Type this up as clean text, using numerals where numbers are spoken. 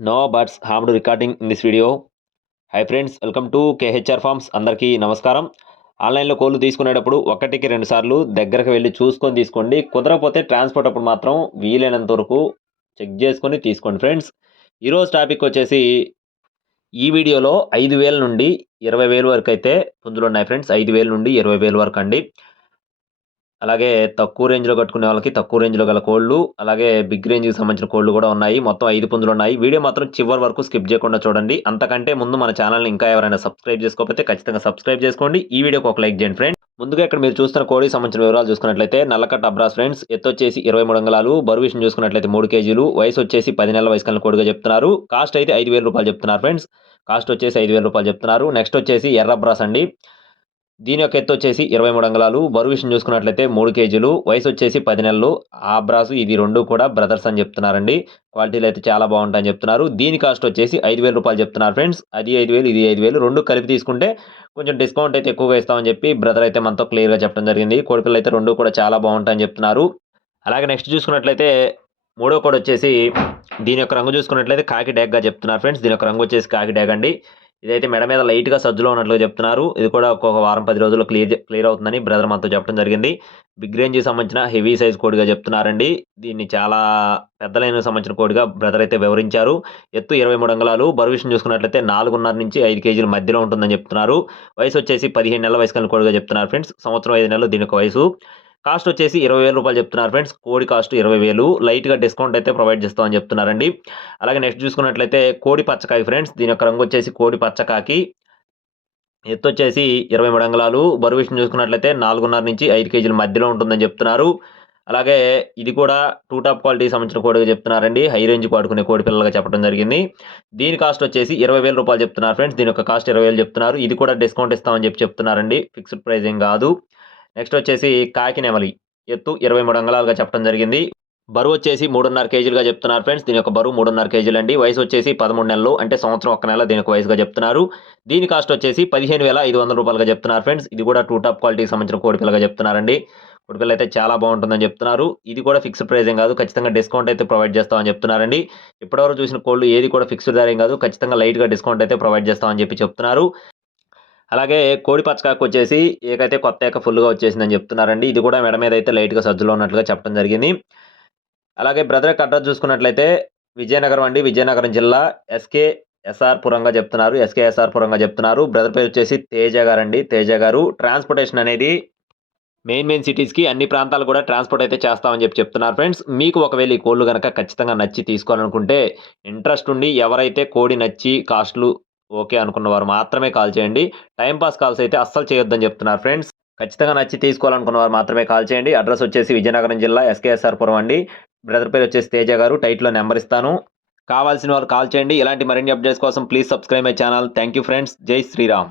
No birds harmed recording in this video. Hi friends, welcome to KHR farms. అందరికీ నమస్కారం. ఆన్లైన్లో కోళ్ళు తీసుకునేటప్పుడు ఒకటికి 2 సార్లు దగ్గరకు వెళ్ళి చూసుకొని తీసుకోండి. కుదరకపోతే ట్రాన్స్పోర్ట్ అప్పుడు మాత్రం వీలైనంత వరకు చెక్ చేసుకొని తీసుకోండి ఫ్రెండ్స్. ఈరోజు టాపిక్ వచ్చేసి ఈ వీడియోలో 5,000 నుండి 20,000 వరకు అయితే పుంజులు ఉన్నాయి ఫ్రెండ్స్. 5,000 నుండి 20,000 వరకు అండి. అలాగే తక్కువ రేంజ్‌లో కట్టుకునే వాళ్ళకి తక్కువ రేంజ్‌లో గల కోళ్ళు, అలాగే బిగ్ రేంజ్‌కి సంబంధించిన కోళ్ళు కూడా ఉన్నాయి. మొత్తం 5 పుంజులున్నాయి. వీడియో మాత్రం చివరి వరకు స్కిప్ చేయకుండా చూడండి. అంతకంటే ముందు మన ఛానల్‌ని ఇంకా ఎవరైనా సబ్స్క్రైబ్ చేసుకోకపోతే ఖచ్చితంగా సబ్స్క్రైబ్ చేసుకోండి. ఈ వీడియోకి ఒక లైక్ చేయండి ఫ్రెండ్స్. ముందుగా ఇక్కడ మీరు చూస్తున్న కోడికి సంబంధించిన వివరాలు చూసుకున్నట్లయితే నల్లకట్ట అబ్రాస్ ఫ్రెండ్స్. ఎత్తొచ్చేసి 23 అంగుళాలు, బరువు విషయం చూసుకున్నట్లయితే 3 కేజీలు, వయసు వచ్చేసి 10 నెలల వయసు కలిగిన కోడిగా చెప్తున్నారు. కాస్ట్ అయితే రూ. 5,000 చెప్తున్నారు ఫ్రెండ్స్. కాస్ట్ వచ్చేసి రూ. 5,000 చెప్తున్నారు. నెక్స్ట్ వచ్చేసి ఎర్ర అబ్రాస్ అండి. దీని యొక్క ఎత్తు వచ్చేసి 23 అంగుళాలు, బరువు విషయం చూసుకున్నట్లయితే 3 కేజీలు, వయసు వచ్చేసి 10 నెలలు. ఆ బ్రాసు ఇది 2 కూడా బ్రదర్స్ అని చెప్తున్నారండి. క్వాలిటీలు అయితే చాలా బాగుంటాయని చెప్తున్నారు. దీని కాస్ట్ వచ్చేసి రూ. 5,000 చెప్తున్నారు ఫ్రెండ్స్. అది 5,000, ఇది 5,000, 2 కలిపి తీసుకుంటే కొంచెం డిస్కౌంట్ అయితే ఎక్కువగా ఇస్తామని చెప్పి బ్రదర్ అయితే మనతో క్లియర్‌గా చెప్పడం జరిగింది. కోడిపిల్లలు అయితే 2 కూడా చాలా బాగుంటాయని చెప్తున్నారు. అలాగే నెక్స్ట్ చూసుకున్నట్లయితే మూడో కోడి వచ్చేసి దీని యొక్క రంగు చూసుకున్నట్లయితే కాకి డ్యాగ్‌గా చెప్తున్నారు ఫ్రెండ్స్. దీని యొక్క రంగు వచ్చేసి కాకి డ్యాగ్ అండి. ఇదైతే మెడ మీద లైట్‌గా సజ్జలో ఉన్నట్లుగా చెప్తున్నారు. ఇది కూడా ఒక వారం 10 రోజుల్లో క్లియర్ అవుతుందని బ్రదర్ మనతో చెప్పడం జరిగింది. బిగ్ రేంజ్‌కి సంబంధించిన హెవీ సైజ్ కోడిగా చెప్తున్నారండి. దీన్ని చాలా పెద్ద లైన్‌కి సంబంధించిన కోడిగా బ్రదర్ అయితే వివరించారు. ఎత్తు 23 అంగుళాలు, బరువు విషయం చూసుకున్నట్లయితే 4.5 నుంచి 5 కేజీల మధ్యలో ఉంటుందని చెప్తున్నారు. వయసు వచ్చేసి 15 నెలల వయసు కలిగిన కోడిగా చెప్తున్నారు ఫ్రెండ్స్. సంవత్సరం 5 నెలలు దీని యొక్క వయసు. కాస్ట్ వచ్చేసి రూ. 20,000 చెప్తున్నారు ఫ్రెండ్స్. కోడి కాస్ట్ 20,000, లైట్‌గా డిస్కౌంట్ అయితే ప్రొవైడ్ చేస్తామని చెప్తున్నారండి. అలాగే నెక్స్ట్ చూసుకున్నట్లయితే కోడి పచ్చకాకి ఫ్రెండ్స్. దీని యొక్క రంగు వచ్చేసి కోడి పచ్చకాకి. ఎత్తు వచ్చేసి 23 అంగుళాలు, బరువు విషయం చూసుకున్నట్లయితే 4.5 నుంచి 5 కేజీల మధ్యలో ఉంటుందని చెప్తున్నారు. అలాగే ఇది కూడా టూ టాప్ క్వాలిటీకి సంబంధించిన కోడిగా చెప్తున్నారండి. హై రేంజ్‌కి వాడుకునే కోడి పిల్లలుగా చెప్పడం జరిగింది. దీని కాస్ట్ వచ్చేసి రూ. 20,000 చెప్తున్నారు ఫ్రెండ్స్. దీని యొక్క కాస్ట్ 20,000 చెప్తున్నారు. ఇది కూడా డిస్కౌంట్ ఇస్తామని చెప్తున్నారండి. ఫిక్స్డ్ ప్రైస్ ఏం కాదు. నెక్స్ట్ వచ్చేసి కాకి నెమలి. ఎత్తు 23 అంగుళాలుగా చెప్పడం జరిగింది. బరువు వచ్చేసి 3.5 కేజీలుగా చెప్తున్నారు ఫ్రెండ్స్. దీని యొక్క బరువు 3.5 కేజీలండి. వయసు వచ్చేసి 13 నెలలు, అంటే సంవత్సరం 1 నెల దీనికి వయసుగా చెప్తున్నారు. దీని కాస్ట్ వచ్చేసి రూ. 15,500 చెప్తున్నారు ఫ్రెండ్స్. ఇది కూడా టూ టాప్ క్వాలిటీకి సంబంధించిన కోడి పిల్లగా చెప్తున్నారండి. కోడి పిల్ల అయితే చాలా బాగుంటుందని చెప్తున్నారు. ఇది కూడా ఫిక్స్డ్ ప్రైస్ ఏం కాదు. ఖచ్చితంగా డిస్కౌంట్ అయితే ప్రొవైడ్ చేస్తామని చెప్తున్నారండి. ఇప్పటివరకు చూసిన కోళ్ళు ఏది కూడా ఫిక్స్డ్ ధర ఏం కాదు. ఖచ్చితంగా లైట్‌గా డిస్కౌంట్ అయితే ప్రొవైడ్ చేస్తామని చెప్తున్నారు. అలాగే కోడి పచ్చకాకి వచ్చేసి ఏకైతే కొత్త ఏక ఫుల్‌గా వచ్చేసిందని చెప్తున్నారండి. ఇది కూడా మెడ మీద అయితే లైట్‌గా సజ్జలో ఉన్నట్లుగా చెప్పడం జరిగింది. అలాగే బ్రదర్ యొక్క అడ్రస్ చూసుకున్నట్లయితే విజయనగరం అండి. విజయనగరం జిల్లా ఎస్కేఎస్ఆర్ పురంగా చెప్తున్నారు. ఎస్కేఎస్ఆర్ పురంగా చెప్తున్నారు. బ్రదర్ పేరు వచ్చేసి తేజ గారండి. తేజ గారు. ట్రాన్స్‌పోర్టేషన్ అనేది మెయిన్ సిటీస్‌కి అన్ని ప్రాంతాలు కూడా ట్రాన్స్‌పోర్ట్ అయితే చేస్తామని చెప్తున్నారు ఫ్రెండ్స్. మీకు ఒకవేళ ఈ కోళ్ళు గనక ఖచ్చితంగా నచ్చి తీసుకోవాలనుకుంటే, ఇంట్రెస్ట్ ఉండి ఎవరైతే కోడి నచ్చి కాస్ట్‌లు ఓకే అనుకున్న వారు మాత్రమే కాల్ చేయండి. టైమ్ పాస్ కాల్స్ అయితే అస్సలు చేయొద్దని చెప్తున్నారు ఫ్రెండ్స్. ఖచ్చితంగా నచ్చి తీసుకోవాలనుకున్న వారు మాత్రమే కాల్ చేయండి. అడ్రస్ వచ్చేసి విజయనగరం జిల్లా ఎస్కేఎస్ఆర్ పురం అండి. బ్రదర్ పేరు వచ్చేసి తేజ గారు. టైటిల్‌లో నెంబర్ ఇస్తాను. కావాల్సిన వారు కాల్ చేయండి. ఇలాంటి మరిన్ని అప్డేట్స్ కోసం please subscribe my channel. Thank you friends. జై శ్రీరామ్.